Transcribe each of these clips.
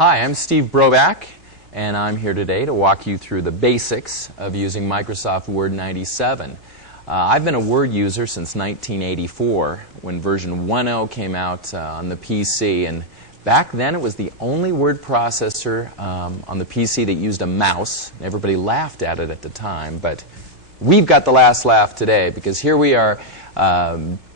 Hi, I'm Steve Broback, and I'm here today to walk you through the basics of using Microsoft Word 97. I've been a Word user since 1984 when version 1.0 came out on the PC, and back then it was the only word processor on the PC that used a mouse. Everybody laughed at it at the time, but we've got the last laugh today because here we are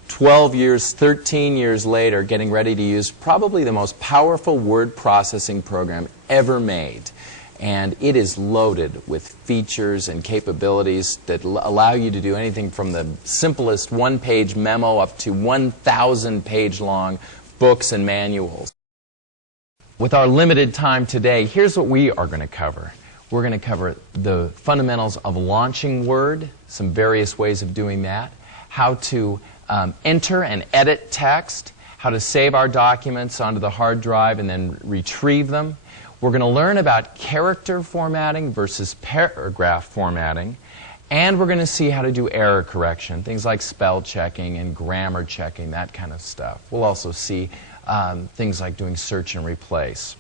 12 years, 13 years later, getting ready to use probably the most powerful word processing program ever made. And it is loaded with features and capabilities that allow you to do anything from the simplest one-page memo up to 1,000-page long books and manuals. With our limited time today, here's what we are going to cover. We're going to cover the fundamentals of launching Word, some various ways of doing that, how to enter and edit text, how to save our documents onto the hard drive and then retrieve them. We're going to learn about character formatting versus paragraph formatting, and we're going to see how to do error correction, things like spell checking and grammar checking, that kind of stuff. We'll also see things like doing search and replace.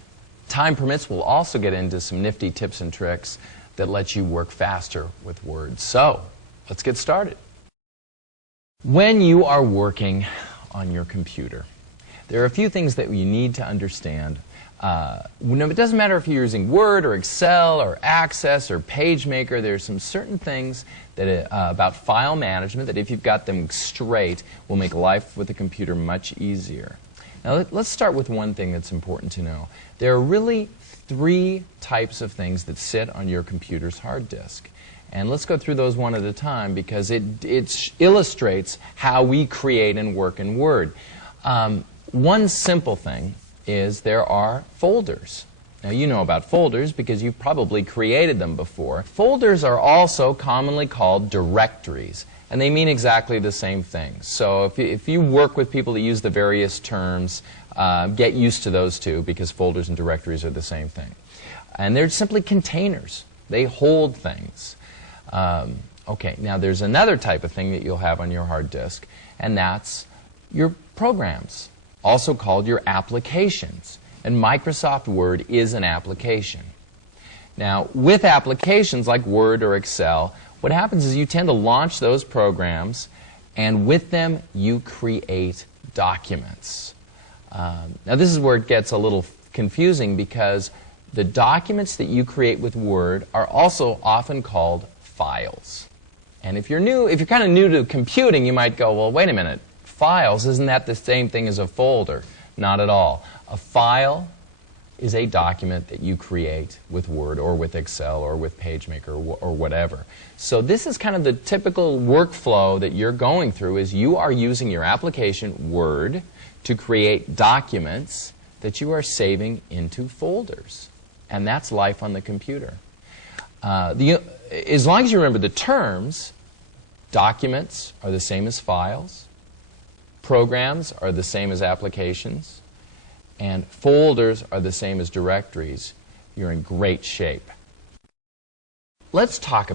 Time permits, we'll also get into some nifty tips and tricks that let you work faster with Word. So, let's get started. When you are working on your computer, there are a few things that you need to understand. It doesn't matter if you're using Word or Excel or Access or PageMaker, there are some certain things that, about file management that if you've got them straight will make life with the computer much easier. Now let's start with one thing that's important to know. There are really three types of things that sit on your computer's hard disk. And let's go through those one at a time because it illustrates how we create and work in Word. One simple thing is there are folders. Now you know about folders because you've probably created them before. Folders are also commonly called directories, and they mean exactly the same thing. So if you work with people that use the various terms, get used to those two because folders and directories are the same thing. And they're simply containers. They hold things. Okay, now there's another type of thing that you'll have on your hard disk, and that's your programs, also called your applications. And Microsoft Word is an application. Now, with applications like Word or Excel, what happens is you tend to launch those programs, and with them you create documents. Now, this is where it gets a little confusing because the documents that you create with Word are also often called files. And if you're kind of new to computing, you might go, well, wait a minute, files, isn't that the same thing as a folder? Not at all. A file is a document that you create with Word or with Excel or with PageMaker or whatever. So this is kind of the typical workflow that you're going through is you are using your application, Word, to create documents that you are saving into folders. And that's life on the computer. As long as you remember the terms, documents are the same as files, programs are the same as applications, and folders are the same as directories, you're in great shape. Let's talk about